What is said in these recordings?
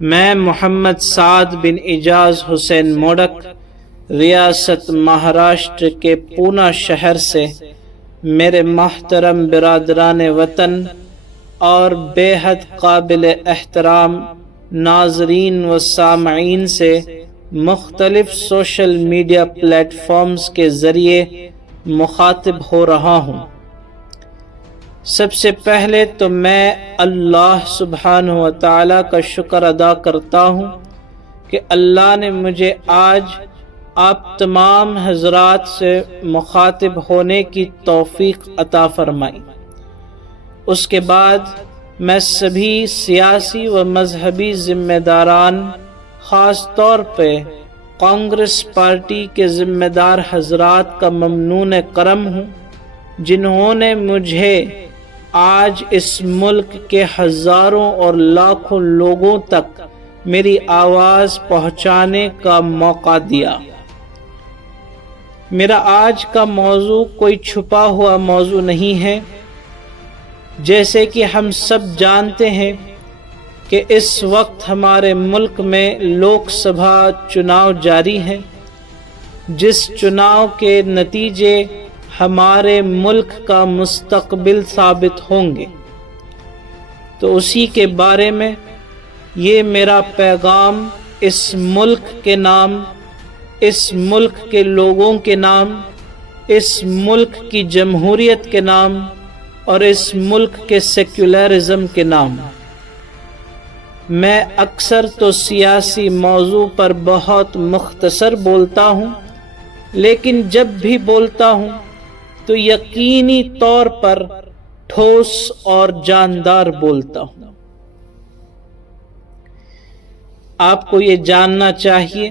میں محمد سعد بن اعجاز حسین موڈک ریاست مہاراشٹر کے پونا شہر سے میرے محترم برادران وطن اور بے حد قابل احترام ناظرین و سامعین سے مختلف سوشل میڈیا پلیٹ فارمز کے ذریعے مخاطب ہو رہا ہوں۔ سب سے پہلے تو میں اللہ سبحانہ و تعالیٰ کا شکر ادا کرتا ہوں کہ اللہ نے مجھے آج آپ تمام حضرات سے مخاطب ہونے کی توفیق عطا فرمائی۔ اس کے بعد میں سبھی سیاسی و مذہبی ذمہ داران، خاص طور پہ کانگریس پارٹی کے ذمہ دار حضرات کا ممنون کرم ہوں، جنہوں نے مجھے آج اس ملک کے ہزاروں اور لاکھوں لوگوں تک میری آواز پہنچانے کا موقع دیا۔ میرا آج کا موضوع کوئی چھپا ہوا موضوع نہیں ہے۔ جیسے کہ ہم سب جانتے ہیں کہ اس وقت ہمارے ملک میں لوک سبھا چناؤ جاری ہیں، جس چناؤ کے نتیجے ہمارے ملک کا مستقبل ثابت ہوں گے۔ تو اسی کے بارے میں یہ میرا پیغام اس ملک کے نام، اس ملک کے لوگوں کے نام، اس ملک کی جمہوریت کے نام اور اس ملک کے سیکولرزم کے نام۔ میں اکثر تو سیاسی موضوع پر بہت مختصر بولتا ہوں، لیکن جب بھی بولتا ہوں تو یقینی طور پر ٹھوس اور جاندار بولتا ہوں۔ آپ کو یہ جاننا چاہیے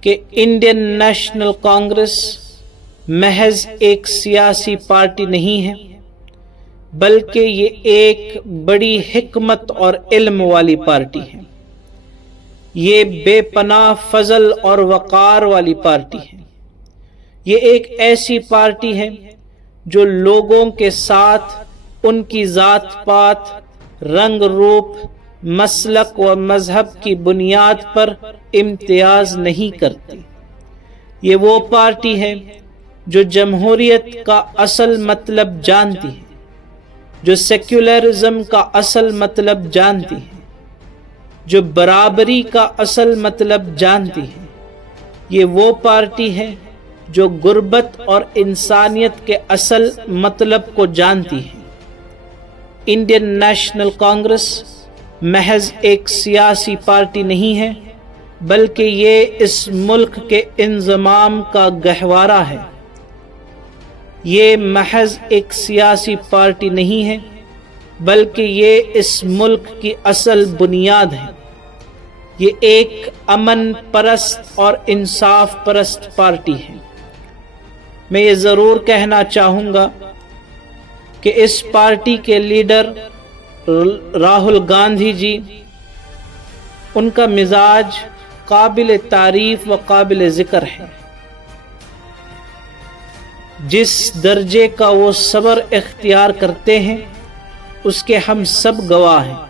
کہ انڈین نیشنل کانگریس محض ایک سیاسی پارٹی نہیں ہے، بلکہ یہ ایک بڑی حکمت اور علم والی پارٹی ہے۔ یہ بے پناہ فضل اور وقار والی پارٹی ہے۔ یہ ایک ایسی پارٹی ہے جو لوگوں کے ساتھ ان کی ذات پات، رنگ روپ، مسلک و مذہب کی بنیاد پر امتیاز نہیں کرتی۔ یہ وہ پارٹی ہے جو جمہوریت کا اصل مطلب جانتی ہے، جو سیکولرزم کا اصل مطلب جانتی ہے، جو برابری کا اصل مطلب جانتی ہے۔ یہ وہ پارٹی ہے جو غربت اور انسانیت کے اصل مطلب کو جانتی ہے۔ انڈین نیشنل کانگریس محض ایک سیاسی پارٹی نہیں ہے، بلکہ یہ اس ملک کے انضمام کا گہوارہ ہے۔ یہ محض ایک سیاسی پارٹی نہیں ہے، بلکہ یہ اس ملک کی اصل بنیاد ہے۔ یہ ایک امن پرست اور انصاف پرست پارٹی ہے۔ میں یہ ضرور کہنا چاہوں گا کہ اس پارٹی کے لیڈر راہل گاندھی جی، ان کا مزاج قابل تعریف و قابل ذکر ہے۔ جس درجے کا وہ صبر اختیار کرتے ہیں، اس کے ہم سب گواہ ہیں۔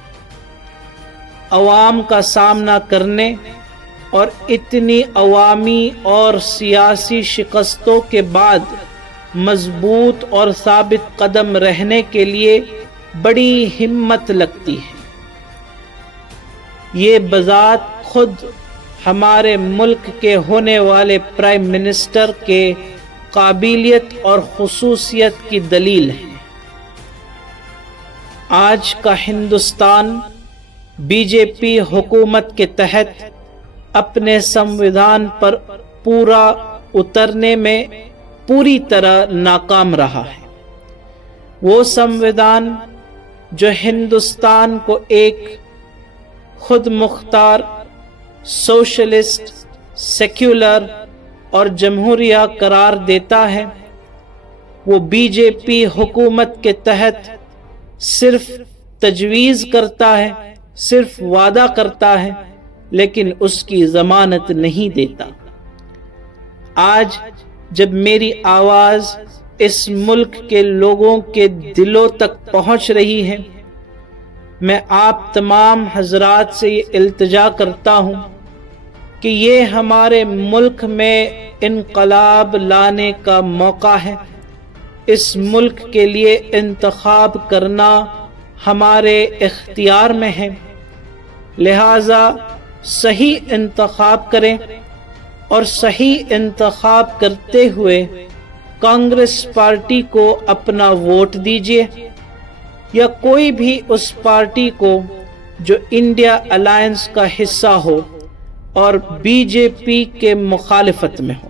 عوام کا سامنا کرنے اور اتنی عوامی اور سیاسی شکستوں کے بعد مضبوط اور ثابت قدم رہنے کے لیے بڑی ہمت لگتی ہے۔ یہ بذات خود ہمارے ملک کے ہونے والے پرائم منسٹر کے قابلیت اور خصوصیت کی دلیل ہے۔ آج کا ہندوستان بی جے پی حکومت کے تحت اپنے سمویدھان پر پورا اترنے میں پوری طرح ناکام رہا ہے۔ وہ سمویدھان جو ہندوستان کو ایک خود مختار، سوشلسٹ، سیکولر اور جمہوریہ قرار دیتا ہے، وہ بی جے پی حکومت کے تحت صرف تجویز کرتا ہے، صرف وعدہ کرتا ہے، لیکن اس کی ضمانت نہیں دیتا۔ آج جب میری آواز اس ملک کے لوگوں کے دلوں تک پہنچ رہی ہے، میں آپ تمام حضرات سے یہ التجا کرتا ہوں کہ یہ ہمارے ملک میں انقلاب لانے کا موقع ہے۔ اس ملک کے لیے انتخاب کرنا ہمارے اختیار میں ہے، لہذا صحیح انتخاب کریں، اور صحیح انتخاب کرتے ہوئے کانگریس پارٹی کو اپنا ووٹ دیجیے، یا کوئی بھی اس پارٹی کو جو انڈیا الائنس کا حصہ ہو اور بی جے پی کے مخالفت میں ہو۔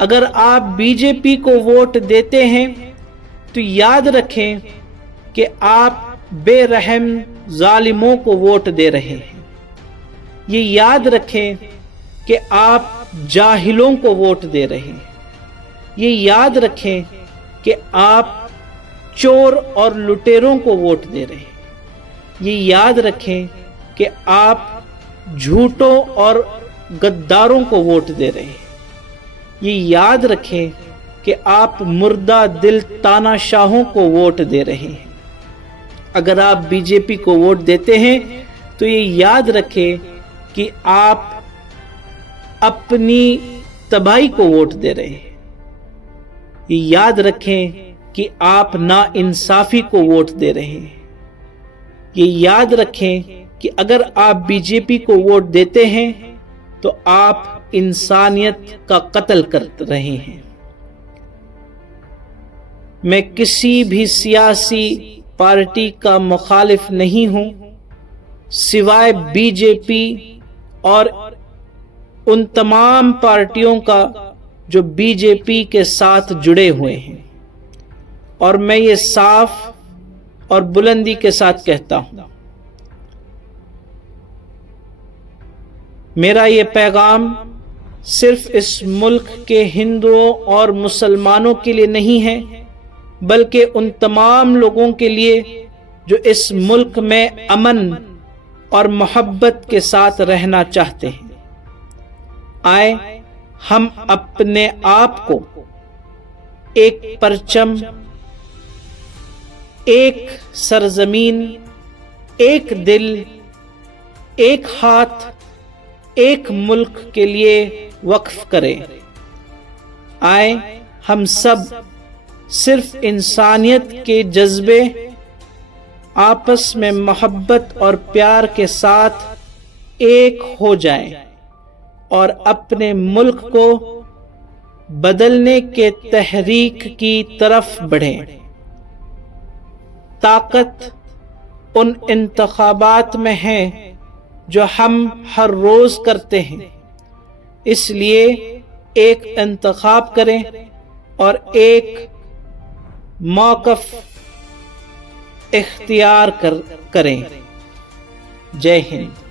اگر آپ بی جے پی کو ووٹ دیتے ہیں تو یاد رکھیں کہ آپ بے رحم ظالموں کو ووٹ دے رہے ہیں۔ یہ یاد رکھیں کہ آپ جاہلوں کو ووٹ دے رہے ہیں۔ یہ یاد رکھیں کہ آپ چور اور لٹیروں کو ووٹ دے رہے ہیں۔ یہ یاد رکھیں کہ آپ جھوٹوں اور غداروں کو ووٹ دے رہے ہیں۔ یہ یاد رکھیں کہ آپ مردہ دل تانا شاہوں کو ووٹ دے رہے ہیں۔ اگر آپ بی جے پی کو ووٹ دیتے ہیں تو یہ یاد رکھیں کہ آپ اپنی تباہی کو ووٹ دے رہے ہیں۔ یہ یاد رکھیں کہ آپ ناانصافی کو ووٹ دے رہے ہیں۔ یہ یاد رکھیں کہ اگر آپ بی جے پی کو ووٹ دیتے ہیں تو آپ انسانیت کا قتل کر رہے ہیں۔ میں کسی بھی سیاسی پارٹی کا مخالف نہیں ہوں سوائے بی جے پی اور ان تمام پارٹیوں کا جو بی جے پی کے ساتھ جڑے ہوئے ہیں، اور میں یہ صاف اور بلندی کے ساتھ کہتا ہوں۔ میرا یہ پیغام صرف اس ملک کے ہندوؤں اور مسلمانوں کے لیے نہیں ہے، بلکہ ان تمام لوگوں کے لیے جو اس ملک میں امن اور محبت کے ساتھ رہنا چاہتے ہیں۔ آئے ہم اپنے آپ کو ایک پرچم، ایک سرزمین، ایک دل، ایک ہاتھ، ایک ملک کے لیے وقف کریں۔ آئے ہم سب صرف انسانیت کے جذبے، آپس میں محبت اور پیار کے ساتھ ایک ہو جائیں اور اپنے ملک کو بدلنے کے تحریک کی طرف بڑھیں۔ طاقت ان انتخابات میں ہے جو ہم ہر روز کرتے ہیں، اس لیے ایک انتخاب کریں اور ایک موقف اختیار کریں۔ جے ہند۔